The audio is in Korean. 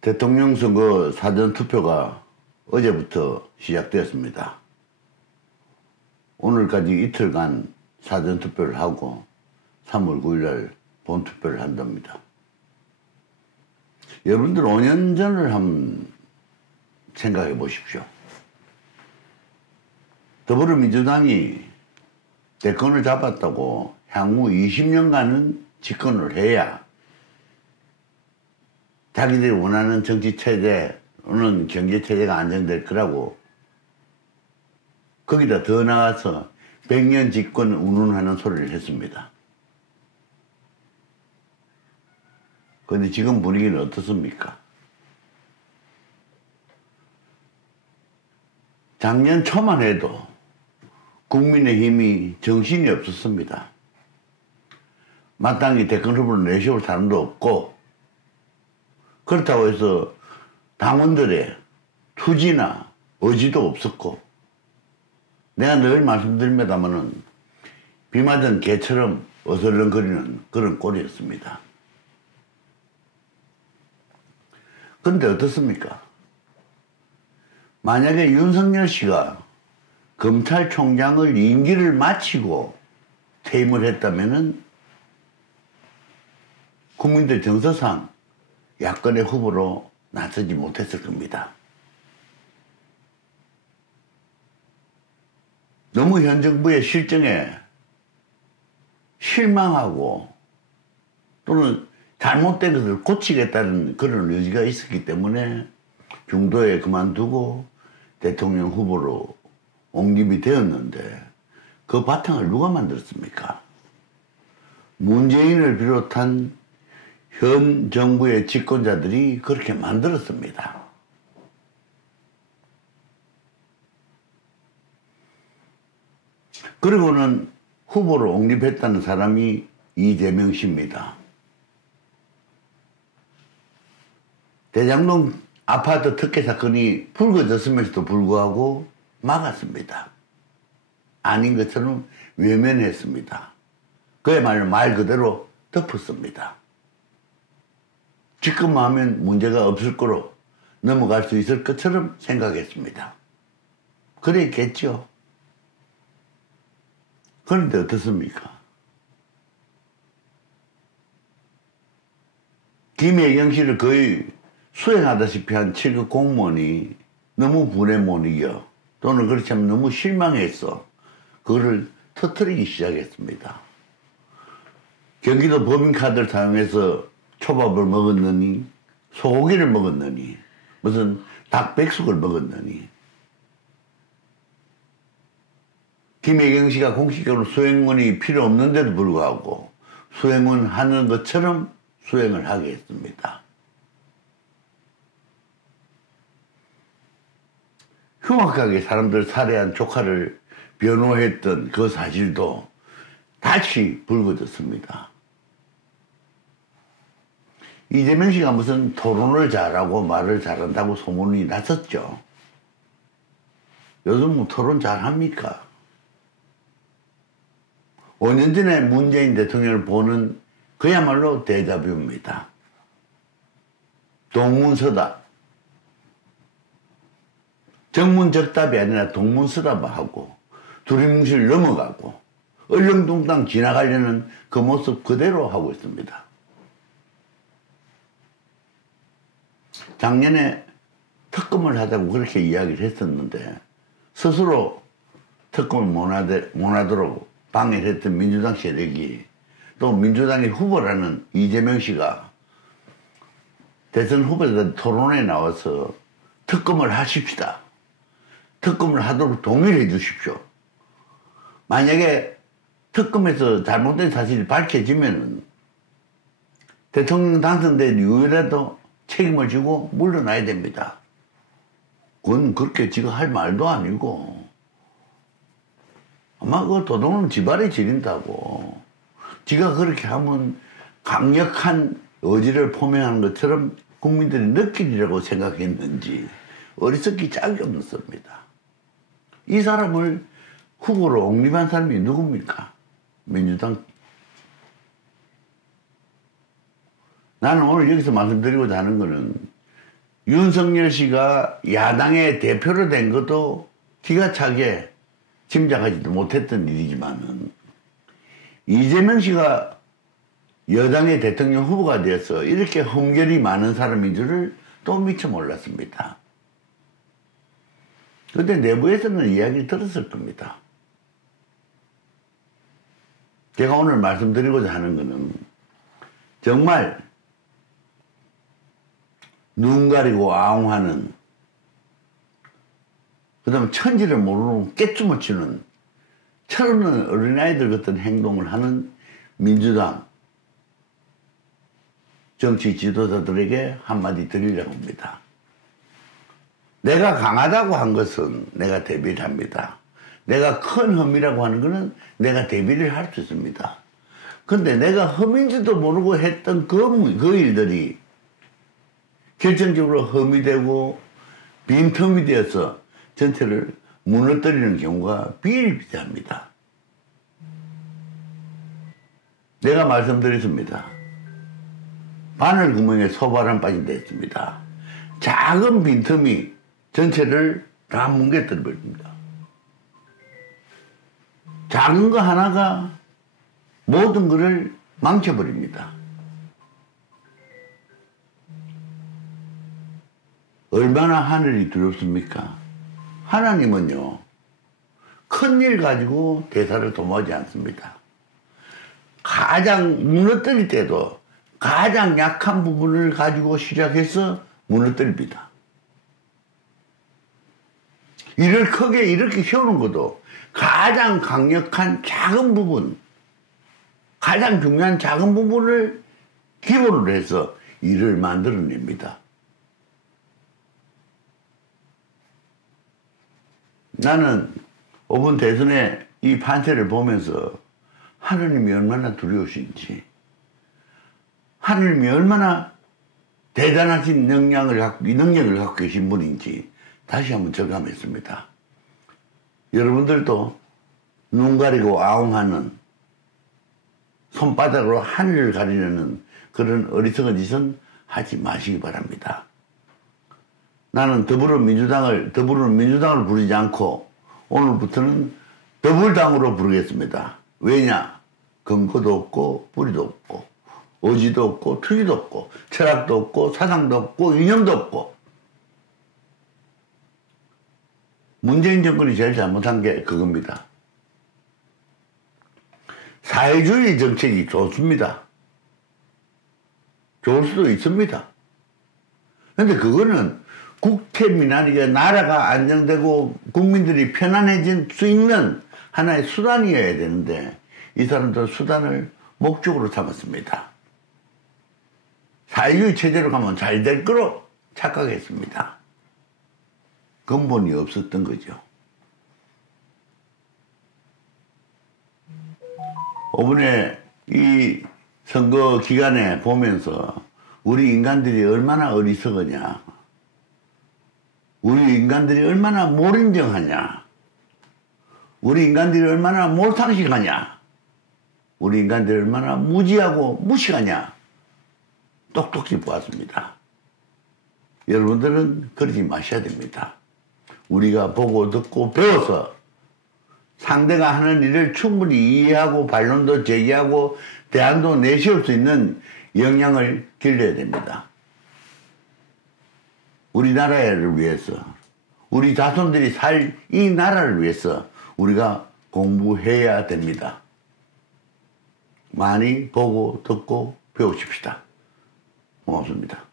대통령 선거 사전투표가 어제부터 시작되었습니다. 오늘까지 이틀간 사전투표를 하고 3월 9일날 본투표를 한답니다. 여러분들 5년 전을 한번 생각해 보십시오. 더불어민주당이 대권을 잡았다고 향후 20년간은 집권을 해야 자기들이 원하는 정치체제는 경제체제가 안정될 거라고, 거기다 더 나아가서 100년 집권 운운하는 소리를 했습니다. 그런데 지금 분위기는 어떻습니까? 작년 초만 해도 국민의힘이 정신이 없었습니다. 마땅히 대권 후보를 내세울 사람도 없고, 그렇다고 해서 당원들의 투지나 의지도 없었고, 내가 늘 말씀드립니다마는 비 맞은 개처럼 어슬렁거리는 그런 꼴이었습니다. 그런데 어떻습니까? 만약에 윤석열 씨가 검찰총장을 임기를 마치고 퇴임을 했다면은 국민들 정서상 야권의 후보로 나서지 못했을 겁니다. 너무 현 정부의 실정에 실망하고 또는 잘못된 것을 고치겠다는 그런 의지가 있었기 때문에 중도에 그만두고 대통령 후보로 옹립이 되었는데, 그 바탕을 누가 만들었습니까? 문재인을 비롯한 현 정부의 집권자들이 그렇게 만들었습니다. 그리고는 후보로 옹립했다는 사람이 이재명 씨입니다. 대장동 아파트 특혜 사건이 불거졌음에도 불구하고 막았습니다. 아닌 것처럼 외면했습니다. 그야말로 말 그대로 덮었습니다. 지금만 하면 문제가 없을 거로 넘어갈 수 있을 것처럼 생각했습니다. 그랬겠죠. 그런데 어떻습니까? 김혜경 씨를 거의 수행하다시피 한 7급 공무원이 너무 분에 못 이겨, 또는 그렇지 않으면 너무 실망했어, 그거를 터뜨리기 시작했습니다. 경기도 법인카드를 사용해서 초밥을 먹었느니, 소고기를 먹었느니, 무슨 닭백숙을 먹었느니. 김혜경 씨가 공식적으로 수행원이 필요 없는데도 불구하고 수행원 하는 것처럼 수행을 하게 했습니다. 흉악하게 사람들 살해한 조카를 변호했던 그 사실도 다시 불거졌습니다. 이재명 씨가 무슨 토론을 잘하고 말을 잘한다고 소문이 났었죠. 요즘 뭐 토론 잘합니까? 5년 전에 문재인 대통령을 보는 그야말로 데자뷰입니다. 동문서답. 정문적답이 아니라 동문서답하고 두리뭉실 넘어가고 얼렁뚱땅 지나가려는 그 모습 그대로 하고 있습니다. 작년에 특검을 하자고 그렇게 이야기를 했었는데, 스스로 특검을 못 하도록 방해를 했던 민주당 세력이, 또 민주당의 후보라는 이재명 씨가 대선 후보들 토론에 나와서 특검을 하십시다, 특검을 하도록 동의를 해 주십시오, 만약에 특검에서 잘못된 사실이 밝혀지면 대통령 당선된 이후에라도 책임을 지고 물러나야 됩니다. 그건 그렇게 지가 할 말도 아니고, 아마 그 도둑놈 지발에 지린다고, 지가 그렇게 하면 강력한 의지를 표명하는 것처럼 국민들이 느끼리라고 생각했는지 어리석기 짝이 없습니다. 이 사람을 후보로 옹립한 사람이 누굽니까? 민주당. 나는 오늘 여기서 말씀드리고자 하는 거는 윤석열 씨가 야당의 대표로 된 것도 기가 차게 짐작하지도 못했던 일이지만은 이재명 씨가 여당의 대통령 후보가 되어서 이렇게 흠결이 많은 사람인 줄을 또 미처 몰랐습니다. 근데 내부에서는 이야기를 들었을 겁니다. 제가 오늘 말씀드리고자 하는 것은 정말 눈 가리고 아웅하는, 그 다음에 천지를 모르는 깨춤을 추는 철없는 어린아이들 같은 행동을 하는 민주당 정치 지도자들에게 한마디 드리려고 합니다. 내가 강하다고 한 것은 내가 대비를 합니다. 내가 큰 혐의라고 하는 것은 내가 대비를 할 수 있습니다. 근데 내가 혐의인지도 모르고 했던 그 일들이 결정적으로 혐의되고 빈틈이 되어서 전체를 무너뜨리는 경우가 비일비재합니다. 내가 말씀드렸습니다. 바늘 구멍에 소바람 빠진다 했습니다. 작은 빈틈이 전체를 다 뭉개뜨려 버립니다. 작은 거 하나가 모든 것을 망쳐버립니다. 얼마나 하늘이 두렵습니까? 하나님은요, 큰일 가지고 대사를 도모하지 않습니다. 가장 무너뜨릴 때도 가장 약한 부분을 가지고 시작해서 무너뜨립니다. 일을 크게 이렇게 세우는 것도 가장 강력한 작은 부분, 가장 중요한 작은 부분을 기본으로 해서 일을 만들어냅니다. 나는 이번 대선의 이 판세를 보면서 하느님이 얼마나 두려우신지, 하느님이 얼마나 대단하신 능력을 갖고 계신 분인지 다시 한번 절감했습니다. 여러분들도 눈 가리고 아웅하는, 손바닥으로 하늘을 가리려는 그런 어리석은 짓은 하지 마시기 바랍니다. 나는 더불어민주당을 부르지 않고 오늘부터는 더불당으로 부르겠습니다. 왜냐? 근거도 없고 뿌리도 없고 의지도 없고 투지도 없고 철학도 없고 사상도 없고 이념도 없고, 문재인 정권이 제일 잘못한 게 그겁니다. 사회주의 정책이 좋습니다. 좋을 수도 있습니다. 근데 그거는 국태민안이가 나라가 안정되고 국민들이 편안해질 수 있는 하나의 수단이어야 되는데 이 사람들은 수단을 목적으로 삼았습니다. 사회주의 체제로 가면 잘 될 거로 착각했습니다. 근본이 없었던 거죠. 이번에 이 선거 기간에 보면서 우리 인간들이 얼마나 어리석으냐, 우리 인간들이 얼마나 몰인정하냐, 우리 인간들이 얼마나 몰상식하냐, 우리 인간들이 얼마나 무지하고 무식하냐 똑똑히 보았습니다. 여러분들은 그러지 마셔야 됩니다. 우리가 보고 듣고 배워서 상대가 하는 일을 충분히 이해하고 반론도 제기하고 대안도 내세울 수 있는 역량을 길러야 됩니다. 우리나라를 위해서, 우리 자손들이 살 이 나라를 위해서 우리가 공부해야 됩니다. 많이 보고 듣고 배우십시다. 고맙습니다.